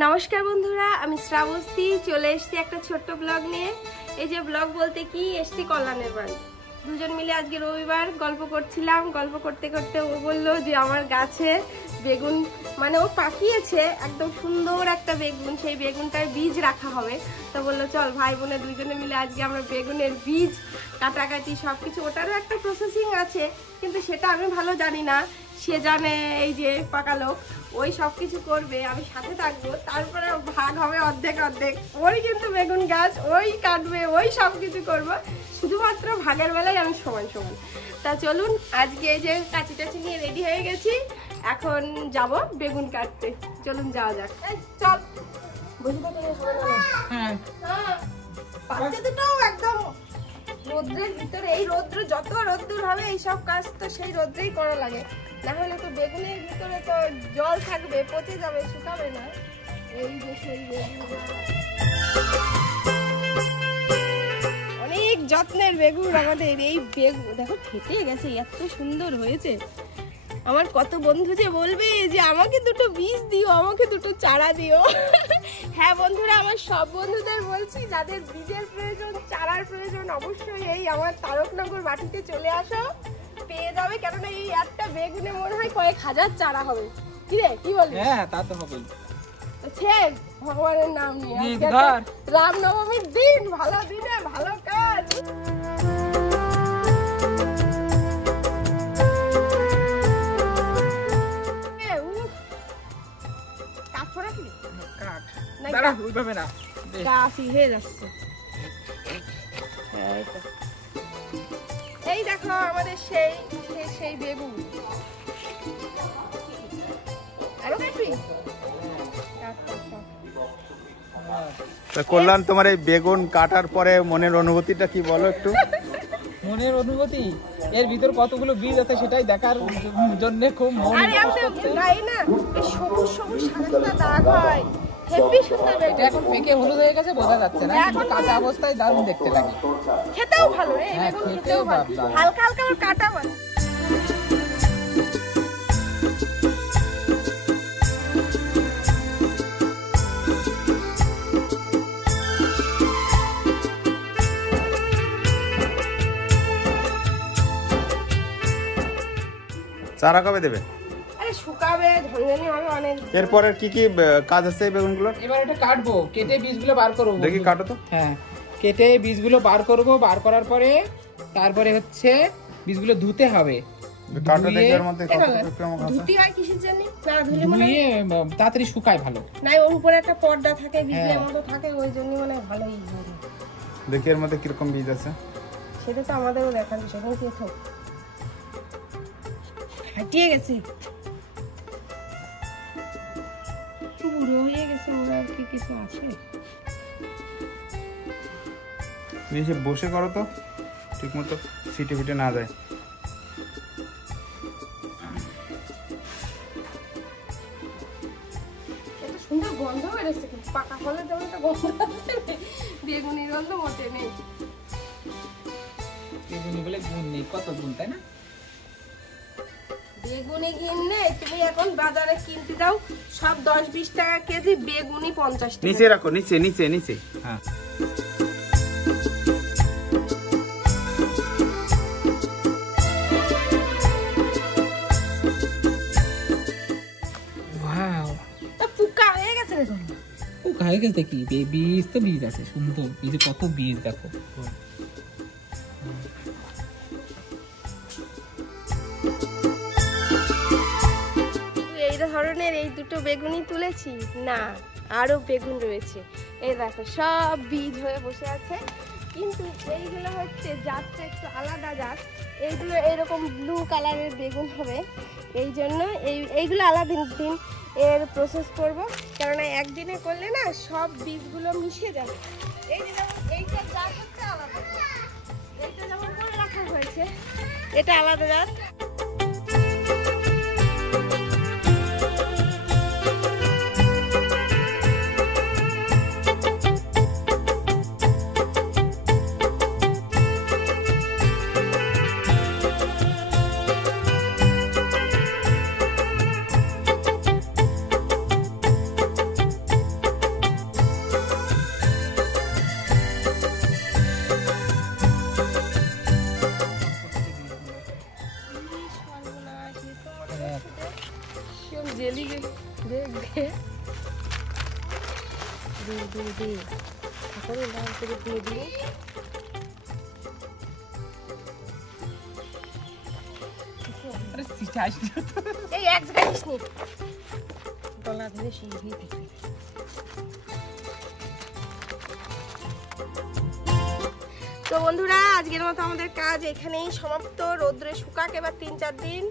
নমস্কার বন্ধুরা, আমি শ্রাবস্তী চলে এসেছি একটা ছোট্ট ব্লগ নিয়ে। এই যে ব্লগ বলতে কি, এসছি কল্যাণের বাড়ি। দুজন মিলে আজকে রবিবার গল্প করছিলাম। গল্প করতে করতে ও বললো যে আমার গাছে বেগুন, মানে ও পাকিয়েছে একদম সুন্দর একটা বেগুন, সেই বেগুনটার বীজ রাখা হবে। তো বললো চল ভাই বোনে দুজনে মিলে আজকে আমরা বেগুনের বীজ কাটাকাটি সব কিছু, ওটারও একটা প্রসেসিং আছে কিন্তু সেটা আমি ভালো জানি না, সে জানে। এই যে পাকালো ওই সব কিছু করবে, আমি সাথে থাকবো, তারপরে ভাগ হবে অর্ধেক অর্ধেক। ওই কিন্তু বেগুন গাছ ওই কাটবে, ওই সব কিছু করবো, শুধুমাত্র ভাগের বেলায় আমি সমান সমান। তা চলুন, আজকে এই যে কাঁচি টাচি নিয়ে রেডি হয়ে গেছি, এখন যাব বেগুন কাটতে। চলুন যাওয়া যাক। চল বাচ্চাদেরটাও একদম রোদ্রের ভিতরে, এই রোদ্র যত রোদ্দুর হবে এইসব কাজ তো সেই রোদ্রেই করা লাগে, না হলে তো বেগুনের ভিতরে তো জল থাকবে, পচে যাবে, শুকাবে না। এই যে সেই বেগুন, অনেক যত্নের বেগুন আমাদের। এই বেগুন দেখো ফেটে গেছে, এত সুন্দর হয়েছে। আমার কত বন্ধু যে বলবে যে আমাকে দুটো বীজ দিও, আমাকে দুটো চারা দিও। হ্যাঁ বন্ধুরা, আমার সব বন্ধুদের বলছি, যাদের বীজের প্রয়োজন, চারার প্রয়োজন, অবশ্যই এই আমার তারকনগর বাটিতে চলে আসো, পেয়ে যাবে। কেননা এই একটা বেগুনে মনে হয় কয়েক হাজার চারা হবে। কি রে, কি বলবি? হ্যাঁ তা তো হবেই। ভগবানের নাম নিয়ে রামনবমীর দিন, ভালো দিনে ভালো কাজ। এই দেখো আমাদের সেই সেই বেগুন। কল্যাণ, তোমার এই বেগুন কাটার পরে মনের অনুভূতিটা কি বলো একটু? মনের অনুভূতি, এর ভিতর কতগুলো বীজ আছে সেটাই দেখার জন্য খুব মন করছে। সবুজ সবুজ সাদা সাদা দাগ হয়, হেভি সুন্দর বেগুন। এটা এখন পেকে হলুদ হয়ে গেছে, বোঝা যাচ্ছে না, কিন্তু কাঁচা অবস্থায় দারুণ দেখতে লাগে। খেতেও ভালো রে, হ্যাঁ খেতেও ভালো, হালকা হালকা কাটা ভালো। চারা কবে দেবে? আরে শুকাবে, ঝনঝনি হবে অনেক। এরপরে কি কি কাজ আছে এই বেগুনগুলো? এবার এটা কাটবো, কেটে বীজগুলো বার করবো। দেখি কাটো তো। হ্যাঁ, কেটে বীজগুলো বার করব, বার করার পরে তারপরে হচ্ছে বীজগুলো ধুতে হবে। কাটো দেখি এর মধ্যে কত বিক্রম আছে। ধুতি হয় কিসের জন্য? না ধুলে মানে তাড়াতাড়ি শুকায় ভালো। না ওর উপরে একটা পর্দা থাকে, বীজের মতো থাকে, ওই জন্য মানে ভালোই হবে। দেখি এর মধ্যে কিরকম বীজ আছে। সেটা তো আমাদেরও দেখার বিষয়। দেখো হাঁটিয়ে গেছে, বুড়ো হয়ে গেছে, ওরা কি কিছু আছে? নিচে বসে করো তো, ঠিক মতো সিটে ফিটে না যায়। এত সুন্দর গন্ধ বেরোচ্ছে, কিন্তু পাকা ফলের যেমন একটা গন্ধ আছে, বেগুনের গন্ধ মোটে নেই। বেগুনি বলে গুণ নেই, কত গুণ, তাই না? বেগুনি কিনলে তুমি এখন বাজারে কিনতে যাও সব 10-20 টাকা কেজি, বেগুনি 50 টাকা। নিচে রাখো, নিচে নিচে নিচে। হ্যাঁ পোকা হয়ে গেছে রে, পোকা হয়ে গেছে কি? বীজ তো বীজ আছে, সুন্দর বীজ, কত বীজ দেখো। এই ধরনের এই দুটো বেগুনি তুলেছি না, আরো বেগুন রয়েছে। এই দেখো সব বীজ হয়ে বসে আছে, কিন্তু এইগুলো হচ্ছে জাতটা একটু আলাদা জাত। এইগুলো এরকম ব্লু কালারের বেগুন হবে, এই জন্য এইগুলো আলাদা দিন এর প্রসেস করব, কেননা একদিনে করলে না সব বীজগুলো মিশে যাবে। এই যে যেমন এইটা জাত হচ্ছে আলাদা, এইটা যেমন করে রাখা হয়েছে এটা আলাদা জাত। জেলি দেখ দে দে দে দে ঠাকুরের নাম করে দিয়ে দিই। আরে সিটাইস এই এক জায়গায় নি গলা ধরে শিখি দিতে। তো বন্ধুরা আজকের মতো আমাদের কাজ এখানেই সমাপ্ত। রোদ্রে শুকাক এবার 3-4 দিন।